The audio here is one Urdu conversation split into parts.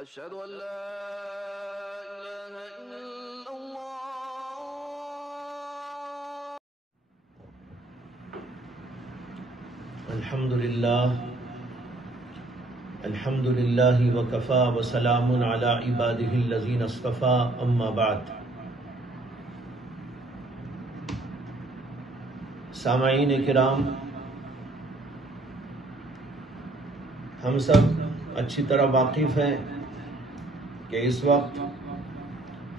أشهد أن لا إله إلا الله. الحمد لله وكفى وسلام على عباده الذين اصطفى اما بعد. سامعین کرام، ہم سب اچھی طرح واقف ہیں کہ اس وقت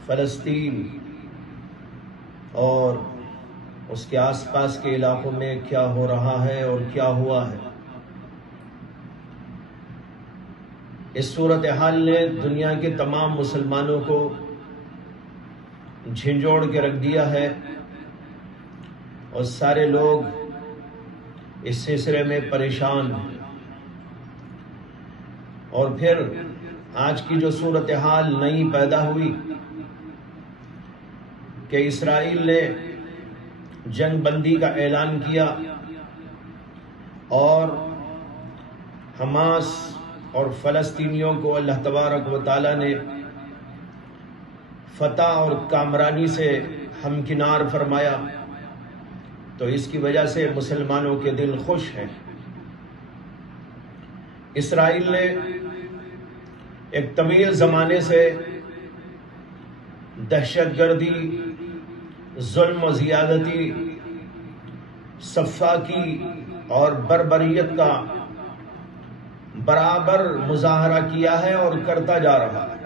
فلسطین اور اس کے آس پاس کے علاقوں میں کیا ہو رہا ہے اور کیا ہوا ہے. اس صورتحال نے دنیا کے تمام مسلمانوں کو جھنجھوڑ کے رکھ دیا ہے اور سارے لوگ اس سلسلے میں پریشان ہیں. اور پھر آج کی جو صورتحال نئی پیدا ہوئی کہ اسرائیل نے جنگ بندی کا اعلان کیا اور حماس اور فلسطینیوں کو اللہ تبارک و تعالی نے فتح اور کامرانی سے ہمکنار فرمایا، تو اس کی وجہ سے مسلمانوں کے دل خوش ہیں. اسرائیل نے ایک طویل زمانے سے دہشت گردی، ظلم و زیادتی، سفاکی اور بربریت کا برابر مظاہرہ کیا ہے اور کرتا جا رہا ہے.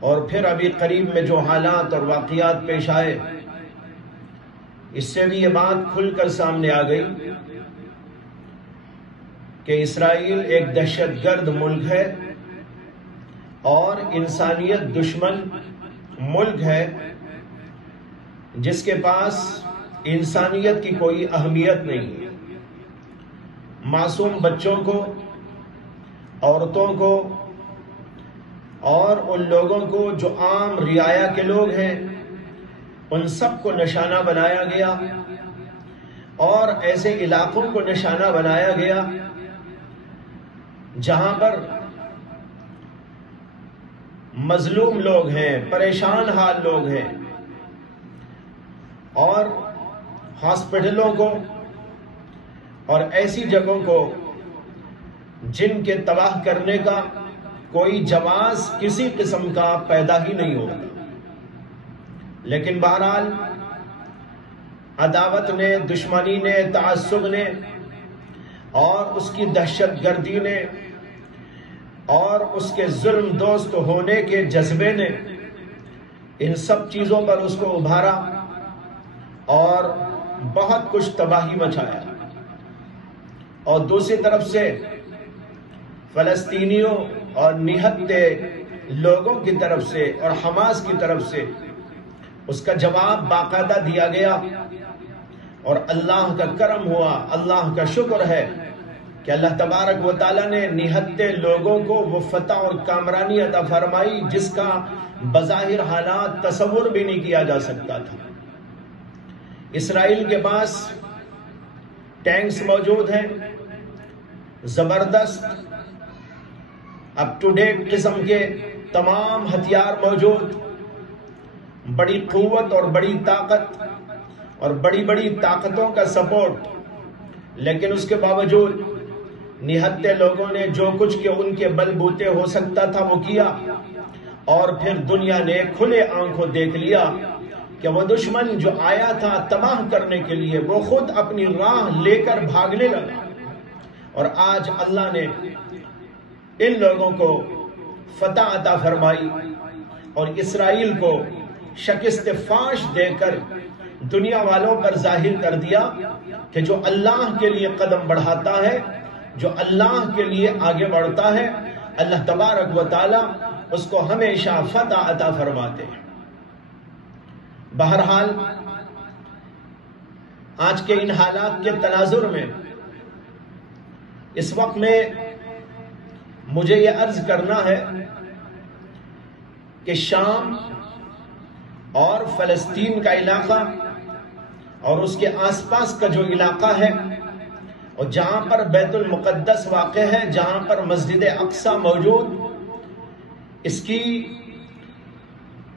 اور پھر ابھی قریب میں جو حالات اور واقعات پیش آئے، اس سے بھی یہ بات کھل کر سامنے آ گئی کہ اسرائیل ایک دہشت گرد ملک ہے اور انسانیت دشمن ملک ہے، جس کے پاس انسانیت کی کوئی اہمیت نہیں ہے. معصوم بچوں کو، عورتوں کو اور ان لوگوں کو جو عام رعایا کے لوگ ہیں، ان سب کو نشانہ بنایا گیا اور ایسے علاقوں کو نشانہ بنایا گیا جہاں پر مظلوم لوگ ہیں، پریشان حال لوگ ہیں، اور ہاسپٹلوں کو اور ایسی جگہوں کو جن کے تباہ کرنے کا کوئی جواز کسی قسم کا پیدا ہی نہیں ہوگا. لیکن بہرحال عداوت نے، دشمنی نے، تعصب نے اور اس کی دہشت گردی نے اور اس کے ظلم دوست ہونے کے جذبے نے ان سب چیزوں پر اس کو ابھارا اور بہت کچھ تباہی مچایا. اور دوسری طرف سے فلسطینیوں اور نہتے لوگوں کی طرف سے اور حماس کی طرف سے اس کا جواب باقاعدہ دیا گیا. اور اللہ کا کرم ہوا، اللہ کا شکر ہے کہ اللہ تبارک و تعالیٰ نے نہتے لوگوں کو وہ فتح اور کامرانی عطا فرمائی جس کا بظاہر حالات تصور بھی نہیں کیا جا سکتا تھا. اسرائیل کے پاس ٹینکس موجود ہیں، زبردست اپ ٹو ڈیٹ قسم کے تمام ہتھیار موجود، بڑی قوت اور بڑی طاقت اور بڑی بڑی طاقتوں کا سپورٹ. لیکن اس کے باوجود نہتے لوگوں نے جو کچھ کہ ان کے بل بوتے ہو سکتا تھا وہ کیا، اور پھر دنیا نے کھلے آنکھوں دیکھ لیا کہ وہ دشمن جو آیا تھا تباہ کرنے کے لیے وہ خود اپنی راہ لے کر بھاگنے لگا. اور آج اللہ نے ان لوگوں کو فتح عطا فرمائی اور اسرائیل کو شکست فاش دے کر دنیا والوں پر ظاہر کر دیا کہ جو اللہ کے لیے قدم بڑھاتا ہے، جو اللہ کے لیے آگے بڑھتا ہے، اللہ تبارک و تعالی اس کو ہمیشہ فتح عطا فرماتے ہیں. بہرحال آج کے ان حالات کے تناظر میں اس وقت میں مجھے یہ عرض کرنا ہے کہ شام اور فلسطین کا علاقہ اور اس کے آس پاس کا جو علاقہ ہے اور جہاں پر بیت المقدس واقع ہے، جہاں پر مسجد اقصی موجود، اس کی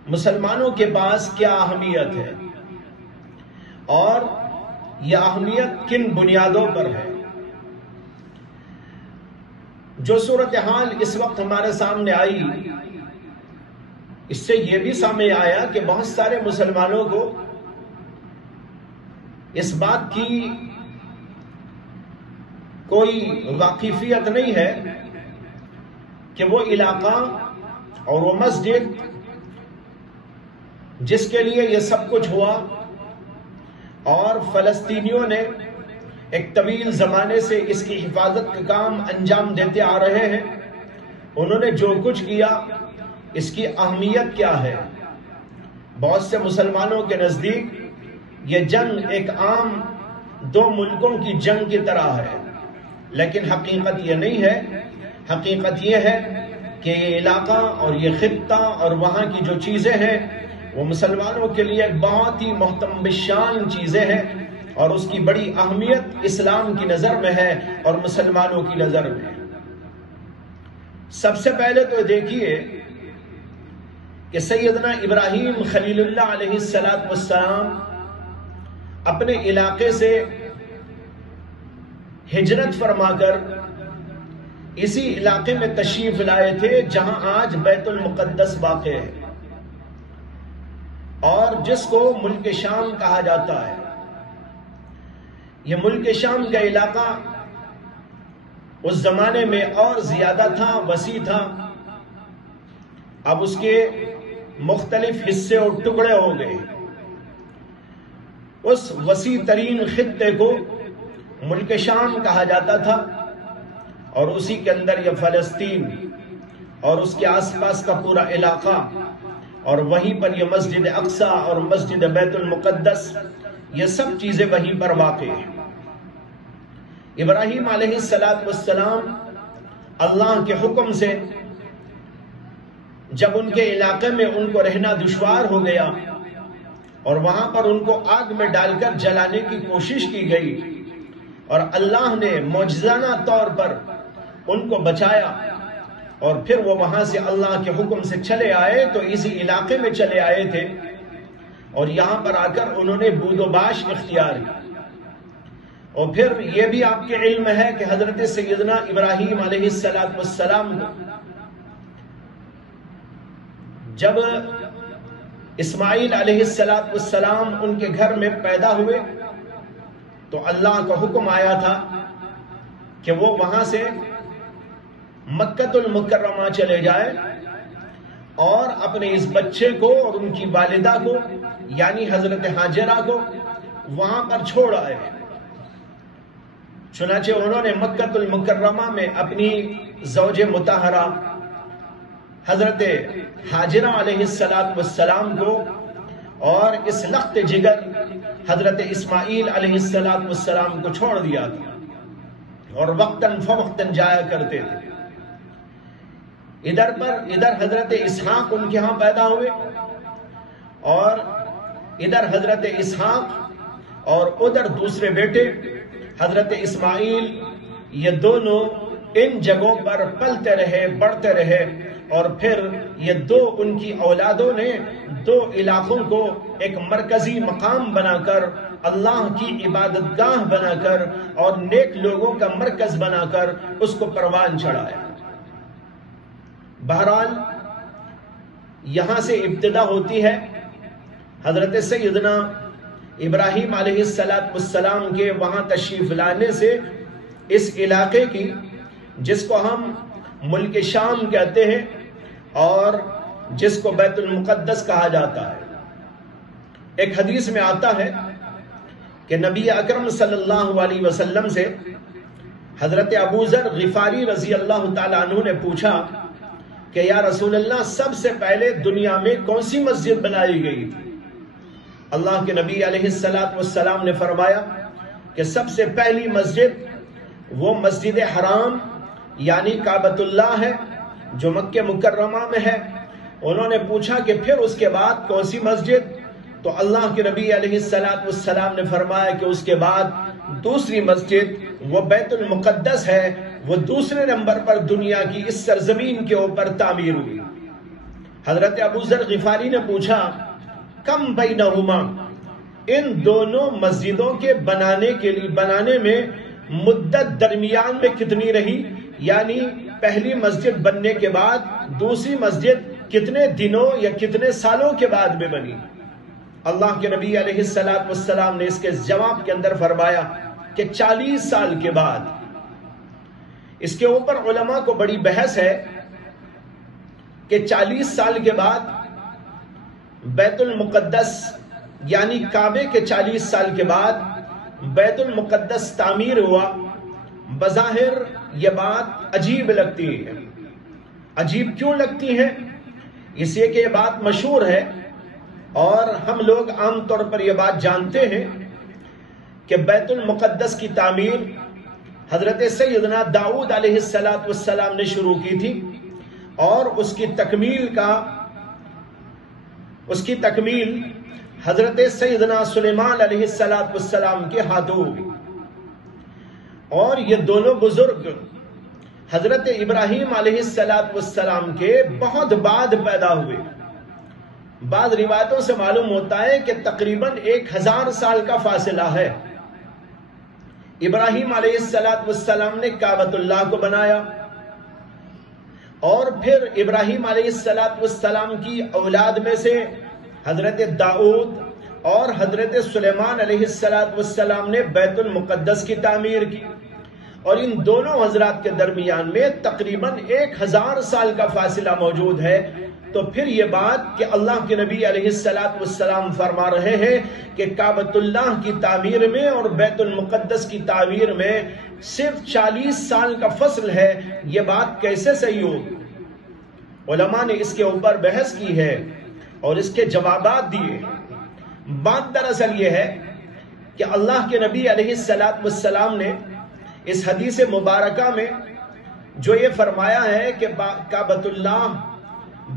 مسلمانوں کے پاس کیا اہمیت ہے اور یہ اہمیت کن بنیادوں پر ہے؟ جو صورتحال اس وقت ہمارے سامنے آئی، اس سے یہ بھی سامنے آیا کہ بہت سارے مسلمانوں کو اس بات کی کوئی واقفیت نہیں ہے کہ وہ علاقہ اور وہ مسجد جس کے لیے یہ سب کچھ ہوا اور فلسطینیوں نے ایک طویل زمانے سے اس کی حفاظت کا کام انجام دیتے آ رہے ہیں، انہوں نے جو کچھ کیا اس کی اہمیت کیا ہے؟ بہت سے مسلمانوں کے نزدیک یہ جنگ ایک عام دو ملکوں کی جنگ کی طرح ہے، لیکن حقیقت یہ نہیں ہے۔ حقیقت یہ ہے کہ یہ علاقہ اور یہ خطہ اور وہاں کی جو چیزیں ہیں وہ مسلمانوں کے لیے بہت ہی محترم شان چیزیں ہیں، اور اس کی بڑی اہمیت اسلام کی نظر میں ہے اور مسلمانوں کی نظر میں۔ سب سے پہلے تو دیکھیے کہ سیدنا ابراہیم خلیل اللہ علیہ السلام اپنے علاقے سے ہجرت فرما کر اسی علاقے میں تشریف لائے تھے جہاں آج بیت المقدس واقع ہے اور جس کو ملک شام کہا جاتا ہے۔ یہ ملک شام کا علاقہ اس زمانے میں اور زیادہ تھا، وسیع تھا۔ اب اس کے مختلف حصے اور ٹکڑے ہو گئے۔ اس وسیع ترین خطے کو ملک شام کہا جاتا تھا، اور اسی کے اندر یہ فلسطین اور اس کے آس پاس کا پورا علاقہ، اور وہیں پر یہ مسجد اقصی اور مسجد بیت المقدس، یہ سب چیزیں وہیں پر واقع ہیں۔ ابراہیم علیہ السلام اللہ کے حکم سے جب ان کے علاقے میں ان کو رہنا دشوار ہو گیا اور وہاں پر ان کو آگ میں ڈال کر جلانے کی کوشش کی گئی، اور اللہ نے معجزانہ طور پر ان کو بچایا، اور پھر وہ وہاں سے اللہ کے حکم سے چلے آئے، تو اسی علاقے میں چلے آئے تھے، اور یہاں پر آ کر انہوں نے بود و باش اختیار کی۔ اور پھر یہ بھی آپ کے علم ہے کہ حضرت سیدنا ابراہیم علیہ السلام کو جب اسماعیل علیہ السلام ان کے گھر میں پیدا ہوئے تو اللہ کا حکم آیا تھا کہ وہ وہاں سے مکہ المکرمہ چلے جائے اور اپنے اس بچے کو اور ان کی والدہ کو یعنی حضرت حاجرہ کو وہاں پر چھوڑ آئے۔ چنانچہ انہوں نے مکہ المکرمہ میں اپنی زوج مطہرہ حضرت حاجرہ علیہ السلام کو اور اس لخت جگر حضرت اسماعیل علیہ السلام کو چھوڑ دیا تھا، اور وقتاً فوقتاً جایا کرتے تھے۔ ادھر حضرت اسحاق ان کے ہاں پیدا ہوئے، اور ادھر حضرت اسحاق اور ادھر دوسرے بیٹے حضرت اسماعیل، یہ دونوں ان جگہوں پر پلتے رہے، بڑھتے رہے، اور پھر یہ دو ان کی اولادوں نے دو علاقوں کو ایک مرکزی مقام بنا کر، اللہ کی عبادت گاہ بنا کر اور نیک لوگوں کا مرکز بنا کر اس کو پروان چڑھایا۔ بہرحال یہاں سے ابتدا ہوتی ہے حضرت سیدنا ابراہیم علیہ السلام کے وہاں تشریف لانے سے اس علاقے کی، جس کو ہم ملک شام کہتے ہیں اور جس کو بیت المقدس کہا جاتا ہے۔ ایک حدیث میں آتا ہے کہ نبی اکرم صلی اللہ علیہ وسلم سے حضرت ابو ذر غفاری رضی اللہ تعالیٰ عنہ نے پوچھا کہ یا رسول اللہ، سب سے پہلے دنیا میں کون سی مسجد بنائی گئی تھی؟ اللہ کے نبی علیہ السلام نے فرمایا کہ سب سے پہلی مسجد وہ مسجد حرام یعنی کعبۃ اللہ ہے جو مکہ مکرمہ میں ہے۔ انہوں نے پوچھا کہ پھر اس کے بعد کون سی مسجد؟ تو اللہ کے نبی علیہ السلام نے فرمایا کہ اس کے بعد دوسری مسجد وہ بیت المقدس ہے، وہ دوسرے نمبر پر دنیا کی اس سرزمین کے اوپر تعمیر ہوئی۔ حضرت ابو ذر غفاری نے پوچھا کم بینہما، ان دونوں مسجدوں کے بنانے میں مدت درمیان میں کتنی رہی، یعنی پہلی مسجد بننے کے بعد دوسری مسجد کتنے دنوں یا کتنے سالوں کے بعد میں بنی؟ اللہ کے نبی علیہ السلام نے اس کے جواب کے اندر فرمایا کہ 40 سال کے بعد۔ اس کے اوپر علماء کو بڑی بحث ہے کہ 40 سال کے بعد بیت المقدس یعنی کعبے کے 40 سال کے بعد بیت المقدس تعمیر ہوا۔ بظاہر یہ بات عجیب لگتی ہے۔ عجیب کیوں لگتی ہے؟ اس لیے کہ یہ بات مشہور ہے اور ہم لوگ عام طور پر یہ بات جانتے ہیں کہ بیت المقدس کی تعمیر حضرت سیدنا داؤد علیہ السلام نے شروع کی تھی، اور اس کی تکمیل حضرت سیدنا سلیمان علیہ السلام کے ہاتھوں ہوئی۔ اور یہ دونوں بزرگ حضرت ابراہیم علیہ السلام کے بہت بعد پیدا ہوئے۔ بعض روایتوں سے معلوم ہوتا ہے کہ تقریباً 1000 سال کا فاصلہ ہے۔ ابراہیم علیہ السلام نے کعبۃ اللہ کو بنایا، اور پھر ابراہیم علیہ السلام کی اولاد میں سے حضرت داؤد اور حضرت سلیمان علیہ السلام نے بیت المقدس کی تعمیر کی، اور ان دونوں حضرات کے درمیان میں تقریباً 1000 سال کا فاصلہ موجود ہے۔ تو پھر یہ بات کہ اللہ کے نبی علیہ السلام فرما رہے ہیں کہ کعبۃ اللہ کی تعمیر میں اور بیت المقدس کی تعمیر میں صرف 40 سال کا فصل ہے، یہ بات کیسے صحیح ہوگی؟ علماء نے اس کے اوپر بحث کی ہے اور اس کے جوابات دیے۔ بات دراصل یہ ہے کہ اللہ کے نبی علیہ السلام نے اس حدیث مبارکہ میں جو یہ فرمایا ہے کہ کعبۃ اللہ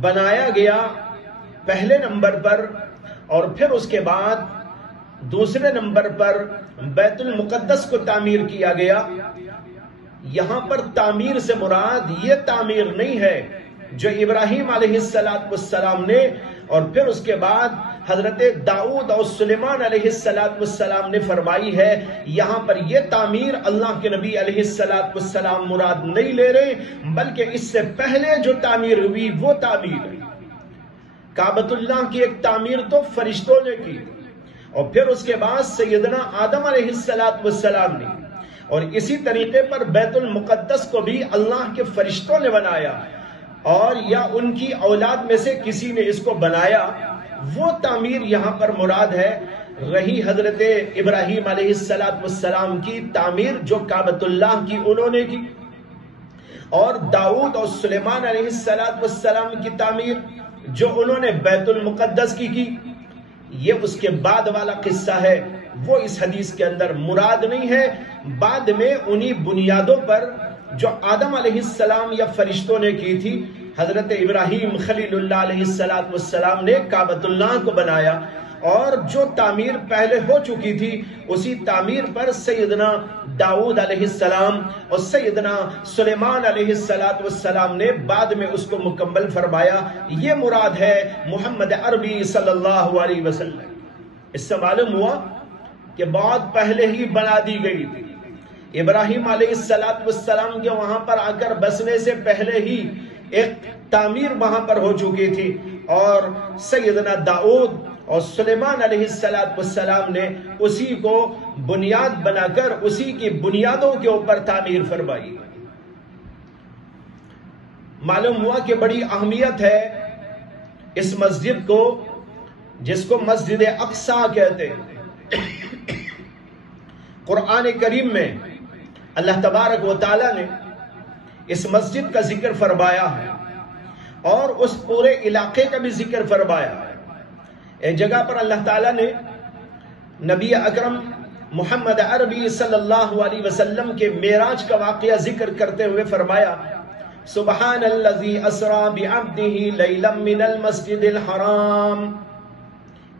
بنایا گیا پہلے نمبر پر، اور پھر اس کے بعد دوسرے نمبر پر بیت المقدس کو تعمیر کیا گیا، یہاں پر تعمیر سے مراد یہ تعمیر نہیں ہے جو ابراہیم علیہ السلام نے اور پھر اس کے بعد حضرت داؤد اور سلیمان علیہ السلام نے فرمائی ہے۔ یہاں پر یہ تعمیر اللہ کے نبی علیہ السلام مراد نہیں لے رہے، بلکہ اس سے پہلے جو تعمیر ہوئی وہ تعمیر ہے۔ کعبۃ اللہ کی ایک تعمیر تو فرشتوں نے کی، اور پھر اس کے بعد سیدنا آدم علیہ السلام نے، اور اسی طریقے پر بیت المقدس کو بھی اللہ کے فرشتوں نے بنایا، اور یا ان کی اولاد میں سے کسی نے اس کو بنایا۔ وہ تعمیر یہاں پر مراد ہے۔ رہی حضرت ابراہیم علیہ السلام کی تعمیر جو کعبۃ اللہ کی انہوں نے کی، اور داؤد اور سلیمان علیہ السلام کی تعمیر جو انہوں نے بیت المقدس کی، یہ اس کے بعد والا قصہ ہے، وہ اس حدیث کے اندر مراد نہیں ہے۔ بعد میں انہی بنیادوں پر جو آدم علیہ السلام یا فرشتوں نے کی تھی، حضرت ابراہیم خلیل اللہ علیہ السلام نے کعبۃ اللہ کو بنایا، اور جو تعمیر پہلے ہو چکی تھی اسی تعمیر پر سیدنا داؤد علیہ السلام اور سیدنا سلیمان علیہ السلام نے بعد میں اس کو مکمل فرمایا۔ یہ مراد ہے محمد عربی صلی اللہ علیہ وسلم۔ اس سے معلوم ہوا کہ بہت پہلے ہی بنا دی گئی تھی۔ ابراہیم علیہ السلام کے وہاں پر آ کر بسنے سے پہلے ہی ایک تعمیر وہاں پر ہو چکی تھی، اور سیدنا داؤد اور سلیمان علیہ السلام نے اسی کو بنیاد بنا کر اسی کی بنیادوں کے اوپر تعمیر فرمائی۔ معلوم ہوا کہ بڑی اہمیت ہے اس مسجد کو، جس کو مسجد اقصی کہتے ہیں۔ قرآن کریم میں اللہ تبارک و تعالی نے اس مسجد کا ذکر فرمایا ہے، اور اس پورے علاقے کا بھی ذکر فرمایا ہے۔ ایک جگہ پر اللہ تعالیٰ نے نبی اکرم محمد عربی صلی اللہ علیہ وسلم کے معراج کا واقعہ ذکر کرتے ہوئے فرمایا، سبحان الذی اسری بعبدہ لیلا من المسجد الحرام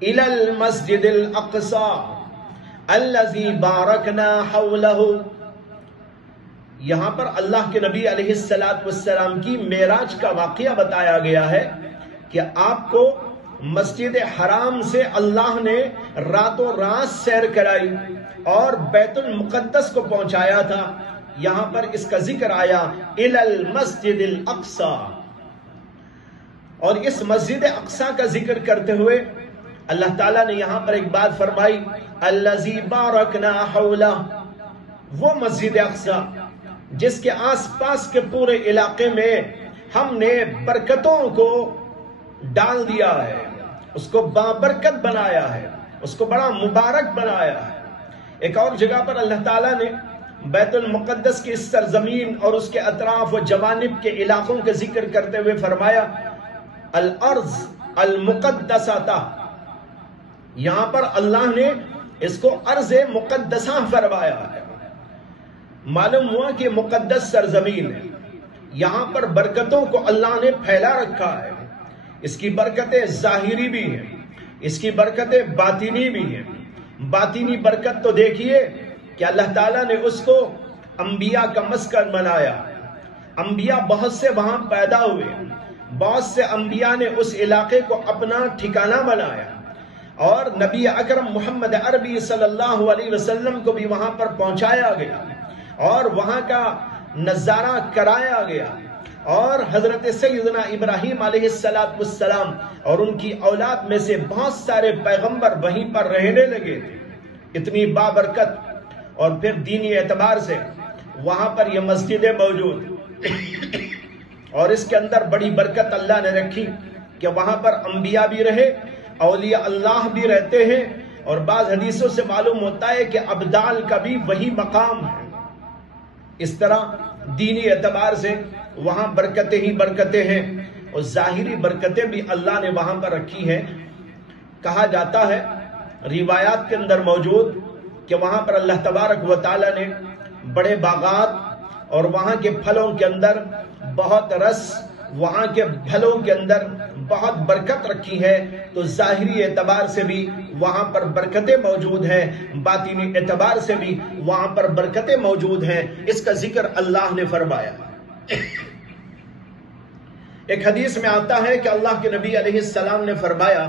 الی المسجد الاقصی الذی بارکنا حولہ، یہاں پر اللہ کے نبی علیہ السلام کی معراج کا واقعہ بتایا گیا ہے کہ آپ کو مسجد حرام سے اللہ نے راتوں رات سیر کرائی اور بیت المقدس کو پہنچایا تھا۔ یہاں پر اس کا ذکر آیا الی المسجد الاقصی، اور اس مسجد اقصی کا ذکر کرتے ہوئے اللہ تعالیٰ نے یہاں پر ایک بات فرمائی، الذی بارکنا حولہ، وہ مسجد اقصی جس کے آس پاس کے پورے علاقے میں ہم نے برکتوں کو ڈال دیا ہے، اس کو بابرکت بنایا ہے، اس کو بڑا مبارک بنایا ہے۔ ایک اور جگہ پر اللہ تعالیٰ نے بیت المقدس کی اس سرزمین اور اس کے اطراف و جوانب کے علاقوں کا ذکر کرتے ہوئے فرمایا الارض المقدسہ، یہاں پر اللہ نے اس کو ارض مقدسہ فرمایا ہے۔ معلوم ہوا کہ مقدس سرزمین ہے، یہاں پر برکتوں کو اللہ نے پھیلا رکھا ہے۔ اس کی برکتیں ظاہری بھی ہیں، اس کی برکتیں باطنی بھی ہیں۔ باطنی برکت تو دیکھیے کہ اللہ تعالیٰ نے اس کو انبیاء کا مسکن بنایا، انبیاء بہت سے وہاں پیدا ہوئے، بہت سے انبیاء نے اس علاقے کو اپنا ٹھکانہ بنایا، اور نبی اکرم محمد عربی صلی اللہ علیہ وسلم کو بھی وہاں پر پہنچایا گیا اور وہاں کا نظارہ کرایا گیا، اور حضرت سیدنا ابراہیم علیہ السلام اور ان کی اولاد میں سے بہت سارے پیغمبر وہیں پر رہنے لگے تھے۔ اتنی بابرکت، اور پھر دینی اعتبار سے وہاں پر یہ مسجدیں موجود اور اس کے اندر بڑی برکت اللہ نے رکھی کہ وہاں پر انبیاء بھی رہے، اولیاء اللہ بھی رہتے ہیں، اور بعض حدیثوں سے معلوم ہوتا ہے کہ ابدال کا بھی وہی مقام ہے۔ اس طرح دینی اعتبار سے وہاں برکتیں ہی برکتیں ہیں، اور ظاہری برکتیں بھی اللہ نے وہاں پر رکھی ہیں۔ کہا جاتا ہے، روایات کے اندر موجود، کہ وہاں پر اللہ تبارک و تعالی نے بڑے باغات اور وہاں کے پھلوں کے اندر بہت رس، وہاں کے پھلوں کے اندر بہت برکت رکھی ہے، تو ظاہری اعتبار سے بھی وہاں پر برکتیں موجود ہیں، باطنی اعتبار سے بھی وہاں پر برکتیں موجود ہیں۔ اس کا ذکر اللہ نے فرمایا۔ ایک حدیث میں آتا ہے کہ اللہ کے نبی علیہ السلام نے فرمایا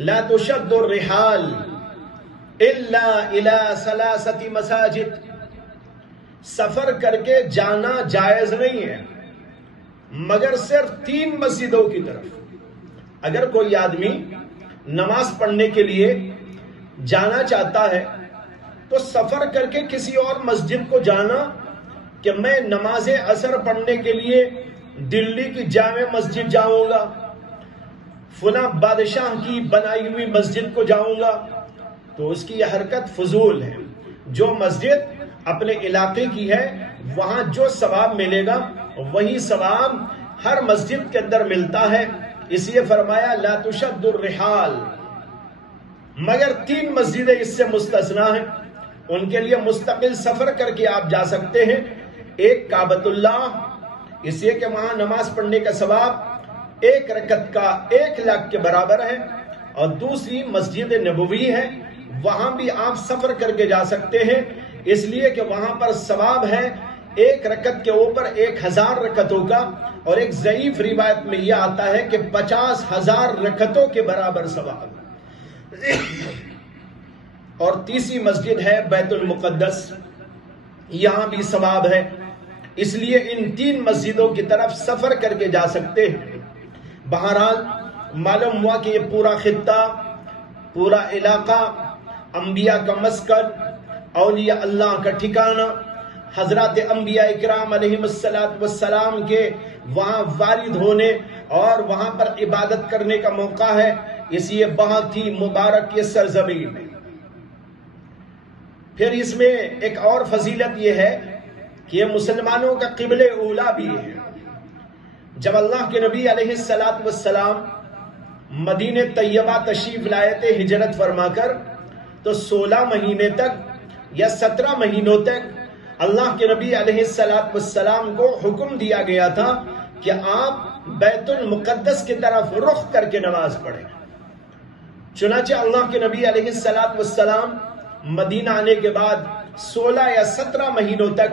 لا تشد الرحال الا الى ثلاثه مساجد، سفر کر کے جانا جائز نہیں ہے مگر صرف 3 مسجدوں کی طرف۔ اگر کوئی آدمی نماز پڑھنے کے لیے جانا چاہتا ہے تو سفر کر کے کسی اور مسجد کو جانا کہ میں نماز عصر پڑھنے کے لیے دلی کی جامع مسجد جاؤں گا، فلاں بادشاہ کی بنائی ہوئی مسجد کو جاؤں گا، تو اس کی یہ حرکت فضول ہے۔ جو مسجد اپنے علاقے کی ہے وہاں جو ثواب ملے گا وہی ثواب ہر مسجد کے اندر ملتا ہے۔ اس لیے فرمایا لا تشد الرحال، مگر 3 مسجدیں اس سے مستثنا ہیں، ان کے لیے مستقل سفر کر کے آپ جا سکتے ہیں۔ ایک کعبۃ اللہ، اس لیے کہ وہاں نماز پڑھنے کا ثواب 1 رکعت کا 1 لاکھ کے برابر ہے، اور دوسری مسجد نبوی ہے، وہاں بھی آپ سفر کر کے جا سکتے ہیں، اس لیے کہ وہاں پر ثواب ہے 1 رکعت کے اوپر 1000 رکعتوں کا، اور ایک ضعیف روایت میں یہ آتا ہے کہ 50,000 رکعتوں کے برابر ثواب۔ اور تیسری مسجد ہے بیت المقدس، یہاں بھی ثواب ہے، اس لیے ان 3 مسجدوں کی طرف سفر کر کے جا سکتے ہیں۔ بہرحال معلوم ہوا کہ یہ پورا خطہ، پورا علاقہ انبیاء کا مسکن، اولیاء اللہ کا ٹھکانہ، حضرات انبیاء اکرام علیہ السلام کے وہاں وارد ہونے اور وہاں پر عبادت کرنے کا موقع ہے، اس لیے بہت ہی مبارک یہ سرزمین ہے۔ پھر اس میں ایک اور فضیلت یہ ہے کہ یہ مسلمانوں کا قبلہ اولا بھی ہے۔ جب اللہ کے نبی علیہ السلام مدینہ طیبہ تشریف لائے تھے ہجرت فرما کر، تو 16 مہینے تک یا 17 مہینوں تک اللہ کے نبی علیہ السلام کو حکم دیا گیا تھا کہ آپ بیت المقدس کی طرف رخ کر کے نماز پڑھیں۔ چنانچہ اللہ کے نبی علیہ السلام مدینہ آنے کے بعد 16 یا 17 مہینوں تک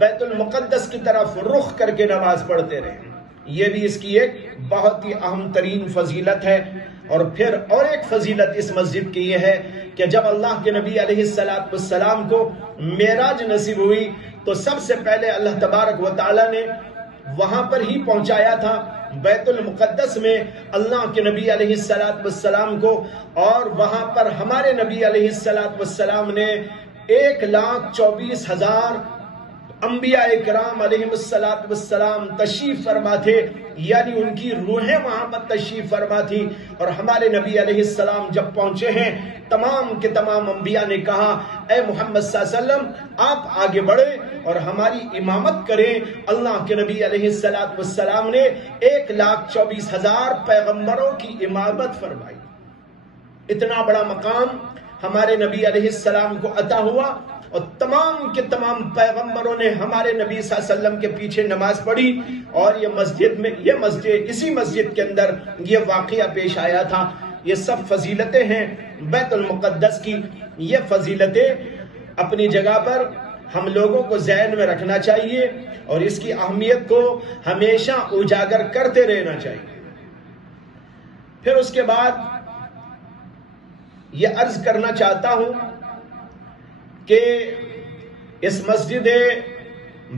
بیت المقدس کی طرف رخ کر کے نماز پڑھتے رہے. یہ بھی اس کی ایک بہت ہی اہم ترین فضیلت ہے. اور پھر اور ایک فضیلت اس مسجد کی یہ ہے کہ جب اللہ کے نبی علیہ السلام کو معراج نصیب ہوئی تو سب سے پہلے اللہ تبارک و تعالی نے وہاں پر ہی پہنچایا تھا بیت المقدس میں اللہ کے نبی علیہ السلام کو. اور وہاں پر ہمارے نبی علیہ السلام نے 1,24,000 انبیاء کرام علیہ السلام تشریف فرما تھے، یعنی ان کی روحیں وہاں پر تشریف فرما تھی. اور ہمارے نبی علیہ السلام جب پہنچے ہیں تمام کے تمام انبیاء نے کہا اے محمد صلی اللہ علیہ وسلم آپ آگے بڑھیں اور ہماری امامت کریں. اللہ کے نبی علیہ السلام نے 1,24,000 پیغمبروں کی امامت فرمائی. اتنا بڑا مقام ہمارے نبی علیہ السلام کو عطا ہوا اور تمام کے تمام پیغمبروں نے ہمارے نبی صلی اللہ علیہ وسلم کے پیچھے نماز پڑھی. اور اسی مسجد کے اندر یہ واقعہ پیش آیا تھا. یہ سب فضیلتیں ہیں بیت المقدس کی. یہ فضیلتیں اپنی جگہ پر ہم لوگوں کو ذہن میں رکھنا چاہیے اور اس کی اہمیت کو ہمیشہ اجاگر کرتے رہنا چاہیے. پھر اس کے بعد یہ عرض کرنا چاہتا ہوں کہ اس مسجد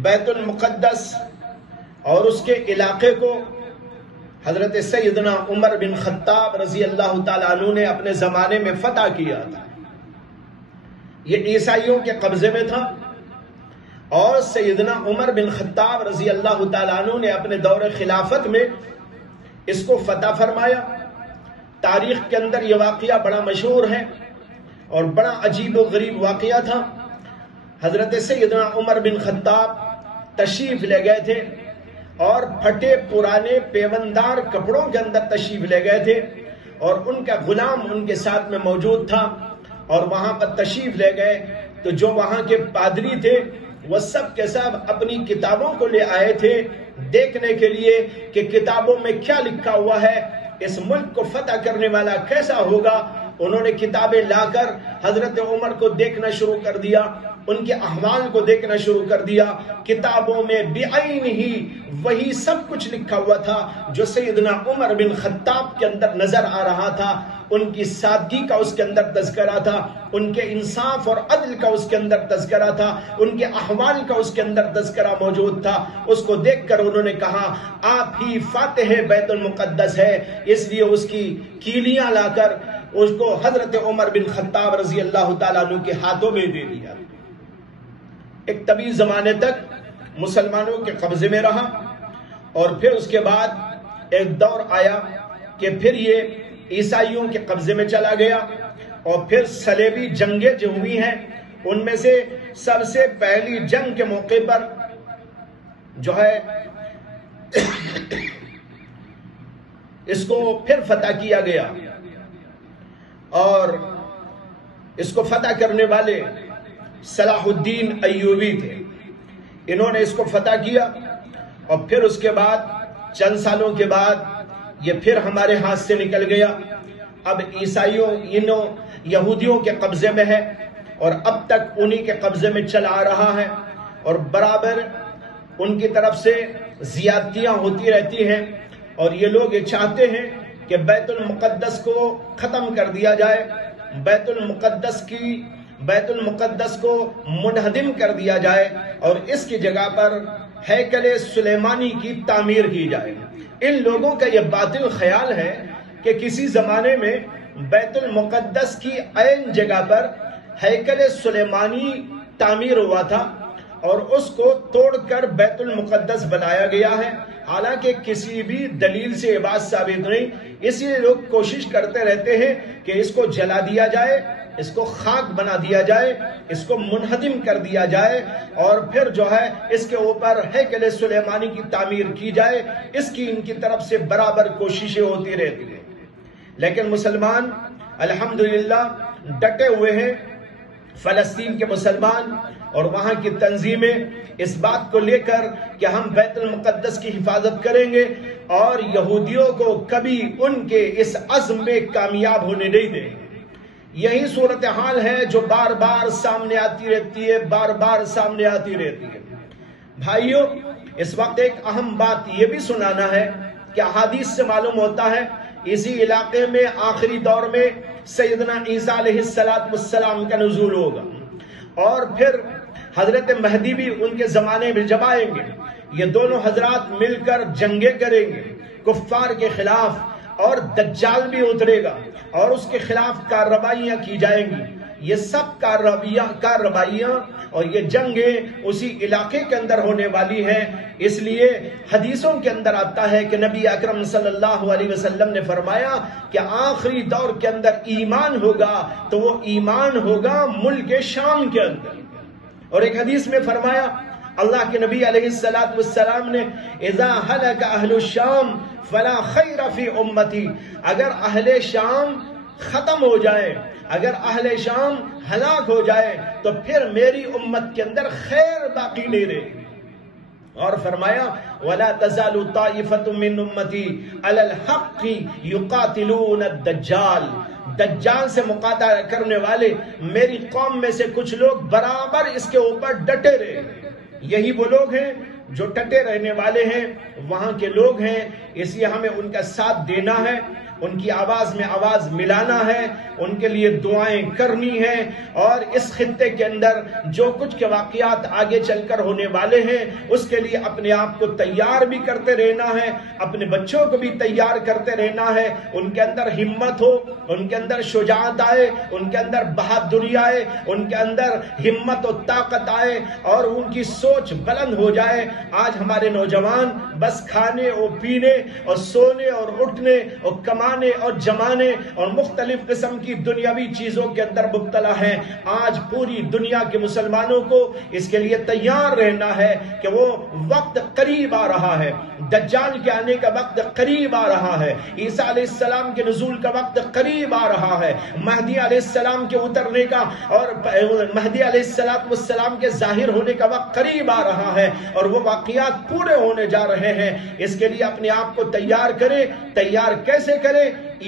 بیت المقدس اور اس کے علاقے کو حضرت سیدنا عمر بن خطاب رضی اللہ تعالیٰ عنہ نے اپنے زمانے میں فتح کیا تھا. یہ عیسائیوں کے قبضے میں تھا اور سیدنا عمر بن خطاب رضی اللہ تعالیٰ عنہ نے اپنے دور خلافت میں اس کو فتح فرمایا. تاریخ کے اندر یہ واقعہ بڑا مشہور ہے اور بڑا عجیب و غریب واقعہ تھا. حضرت سیدنا عمر بن خطاب تشریف لے گئے تھے اور پھٹے پرانے پیوندار کپڑوں کے اندر تشریف لے گئے تھے اور ان کا غلام ان کے ساتھ میں موجود تھا. اور وہاں پر تشریف لے گئے تو جو وہاں کے پادری تھے وہ سب کے سب اپنی کتابوں کو لے آئے تھے دیکھنے کے لیے کہ کتابوں میں کیا لکھا ہوا ہے، اس ملک کو فتح کرنے والا کیسا ہوگا. انہوں نے کتابیں لا کر حضرت عمر کو دیکھنا شروع کر دیا، ان کے احوال کو دیکھنا شروع کر دیا. کتابوں میں بعین ہی وہی سب کچھ لکھا ہوا تھا جو سیدنا عمر بن خطاب کے اندر نظر آ رہا تھا. ان کی سادگی کا اس کے اندر تذکرہ تھا، ان کے انصاف اور عدل کا اس کے اندر تذکرہ تھا، ان کے احوال کا اس کے اندر تذکرہ موجود تھا. اس کو دیکھ کر انہوں نے کہا آپ ہی فاتح بیت المقدس ہے، اس لیے اس کی کیلیاں لا کر اس کو حضرت عمر بن خطاب رضی اللہ تعالیٰ عنہ کے ہاتھوں میں دے دیا. ایک طویل زمانے تک مسلمانوں کے قبضے میں رہا اور پھر اس کے بعد ایک دور آیا کہ پھر یہ عیسائیوں کے قبضے میں چلا گیا. اور پھر صلیبی جنگیں جو ہوئی ہیں ان میں سے سب سے پہلی جنگ کے موقع پر جو ہے اس کو پھر فتح کیا گیا اور اس کو فتح کرنے والے صلاح الدین ایوبی تھے. انہوں نے اس کو فتح کیا اور پھر اس کے بعد چند سالوں کے بعد یہ پھر ہمارے ہاتھ سے نکل گیا. اب عیسائیوں یہودیوں کے قبضے میں ہے اور اب تک انہی کے قبضے میں چلا آ رہا ہے اور برابر ان کی طرف سے زیادتیاں ہوتی رہتی ہیں. اور یہ لوگ یہ چاہتے ہیں کہ بیت المقدس کو ختم کر دیا جائے، بیت المقدس کو منہدم کر دیا جائے اور اس کی جگہ پر ہیکل سلیمانی کی تعمیر کی جائے. ان لوگوں کا یہ باطل خیال ہے کہ کسی زمانے میں بیت المقدس کی عین جگہ پر ہیکل سلیمانی تعمیر ہوا تھا اور اس کو توڑ کر بیت المقدس بنایا گیا ہے. حالانکہ کسی بھی دلیل سے یہ بات ثابت نہیں، اس لیے لوگ کوشش کرتے رہتے ہیں کہ اس کو جلا دیا جائے، اس کو خاک بنا دیا جائے، اس کو منہدم کر دیا جائے اور پھر جو ہے اس کے اوپر ہیکل سلیمانی کی تعمیر کی جائے. اس کی ان کی طرف سے برابر کوششیں ہوتی رہتی ہیں. لیکن مسلمان الحمدللہ ڈٹے ہوئے ہیں فلسطین کے مسلمان اور وہاں کی تنظیمیں اس بات کو لے کر کہ ہم بیت المقدس کی حفاظت کریں گے اور یہودیوں کو کبھی ان کے اس عزم میں کامیاب ہونے نہیں دیں گے۔ یہی صورتحال ہے جو بار بار سامنے آتی رہتی ہے، بار بار سامنے آتی رہتی ہے۔ بھائیوں، اس وقت ایک اہم بات یہ بھی سنانا ہے کہ احادیث سے معلوم ہوتا ہے اسی علاقے میں آخری دور میں سیدنا عیسیٰ علیہ السلام کا نزول ہوگا، اور پھر حضرت مہدی بھی ان کے زمانے میں جب آئیں گے، یہ دونوں حضرات مل کر جنگیں کریں گے کفار کے خلاف، اور دجال بھی اترے گا اور اس کے خلاف کارروائیاں کی جائیں گی۔ یہ سب کارروائیاں اور یہ جنگیں اسی علاقے کے اندر ہونے والی ہیں۔ اس لیے حدیثوں کے اندر آتا ہے کہ نبی اکرم صلی اللہ علیہ وسلم نے فرمایا کہ آخری دور کے اندر ایمان ہوگا تو وہ ایمان ہوگا ملک شام کے اندر۔ اور ایک حدیث میں فرمایا اللہ کے نبی علیہ السلام نے اذا ہلک اہل الشام فلا خیر فی امتی، اگر اہل شام ختم ہو جائے، اگر اہل شام ہلاک ہو جائے تو پھر میری امت کے اندر خیر باقی نہیں رہے گی۔ اور فرمایا وَلَا تَزَالُ طَائِفَةٌ مِّنْ أُمَّتِي عَلَى الْحَقِّ يُقَاتِلُونَ الدَّجَّالِ، دجال سے مقاتلہ کرنے والے میری قوم میں سے کچھ لوگ برابر اس کے اوپر ڈٹے رہے۔ یہی وہ لوگ ہیں جو ڈٹے رہنے والے ہیں، وہاں کے لوگ ہیں، اس لیے ہمیں ان کا ساتھ دینا ہے، ان کی آواز میں آواز ملانا ہے، ان کے لیے دعائیں کرنی ہیں، اور اس خطے کے اندر جو کچھ کے واقعات آگے چل کر ہونے والے ہیں اس کے لیے اپنے آپ کو تیار بھی کرتے رہنا ہے، اپنے بچوں کو بھی تیار کرتے رہنا ہے، ان کے اندر ہمت ہو، ان کے اندر شجاعت آئے، ان کے اندر بہادری آئے، ان کے اندر ہمت و طاقت آئے، اور ان کی سوچ بلند ہو جائے۔ آج ہمارے نوجوان بس کھانے اور پینے اور سونے اور اٹھنے اور کمانے اور جمانے اور مختلف قسم کی دنیاوی چیزوں کے اندر مبتلا ہیں۔ آج پوری دنیا کے مسلمانوں کو اس کے لیے تیار رہنا ہے کہ وہ وقت قریب آ رہا ہے، دجال کے آنے کا وقت قریب آ رہا ہے، عیسیٰ علیہ السلام کے نزول کا وقت قریب آ رہا ہے، مہدی علیہ السلام کے اترنے کا اور مہدی علیہ السلام کے ظاہر ہونے کا وقت قریب آ رہا ہے، اور وہ واقعات پورے ہونے جا رہے ہیں۔ اس کے لیے اپنے آپ کو تیار کرے۔ تیار کیسے کرے؟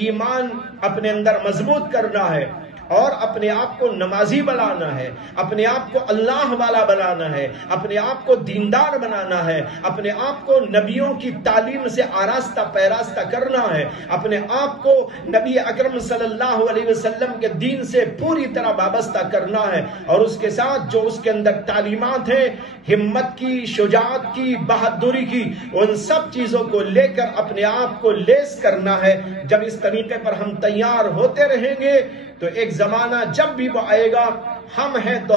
ایمان اپنے اندر مضبوط کرنا ہے، اور اپنے آپ کو نمازی بنانا ہے، اپنے آپ کو اللہ والا بنانا ہے، اپنے آپ کو دیندار بنانا ہے، اپنے آپ کو نبیوں کی تعلیم سے آراستہ پیراستہ کرنا ہے، اپنے آپ کو نبی اکرم صلی اللہ علیہ وسلم کے دین سے پوری طرح وابستہ کرنا ہے، اور اس کے ساتھ جو اس کے اندر تعلیمات ہیں ہمت کی، شجاعت کی، بہادری کی، ان سب چیزوں کو لے کر اپنے آپ کو لیس کرنا ہے۔ جب اس طریقے پر ہم تیار ہوتے رہیں گے تو ایک زمانہ جب بھی وہ آئے گا، ہم ہیں تو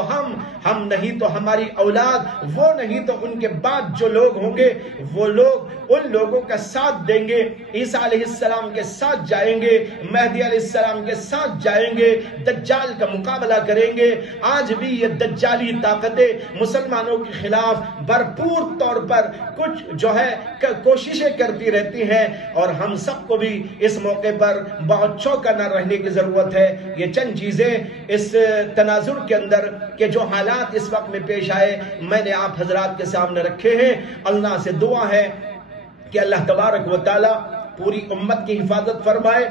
ہم نہیں تو ہماری اولاد، وہ نہیں تو ان کے بعد جو لوگ ہوں گے وہ لوگ ان لوگوں کا ساتھ دیں گے، عیسیٰ علیہ السلام کے ساتھ جائیں گے، مہدی علیہ السلام کے ساتھ جائیں گے، دجال کا مقابلہ کریں گے۔ آج بھی یہ دجالی طاقتیں مسلمانوں کے خلاف بھرپور طور پر کچھ جو ہے کوششیں کرتی رہتی ہیں، اور ہم سب کو بھی اس موقع پر بہت چوکنا رہنے کی ضرورت ہے۔ یہ چند چیزیں اس تناظر کے اندر کہ جو حالات اس وقت میں پیش آئے میں نے آپ حضرات کے سامنے رکھے ہیں۔ اللہ سے دعا ہے کہ اللہ تبارک و تعالی پوری امت کی حفاظت فرمائے،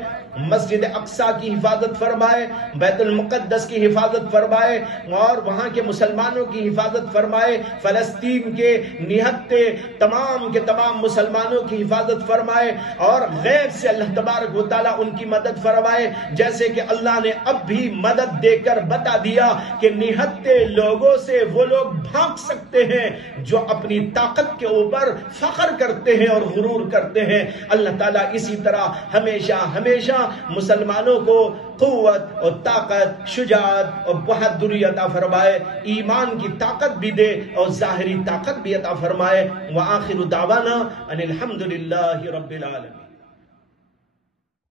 مسجد اقصیٰ کی حفاظت فرمائے، بیت المقدس کی حفاظت فرمائے، اور وہاں کے مسلمانوں کی حفاظت فرمائے، فلسطین کے نہتے تمام کے تمام مسلمانوں کی حفاظت فرمائے، اور غیب سے اللہ تبارک و تعالیٰ ان کی مدد فرمائے، جیسے کہ اللہ نے اب بھی مدد دے کر بتا دیا کہ نہتے لوگوں سے وہ لوگ بھاگ سکتے ہیں جو اپنی طاقت کے اوپر فخر کرتے ہیں اور غرور کرتے ہیں۔ اللہ تعالیٰ اسی طرح ہمیشہ ہمیشہ مسلمانوں کو قوت اور طاقت، شجاعت اور بہادری عطا فرمائے، ایمان کی طاقت بھی دے اور ظاہری طاقت بھی عطا فرمائے۔ وآخر دعوانا ان الحمدللہ رب العالمین۔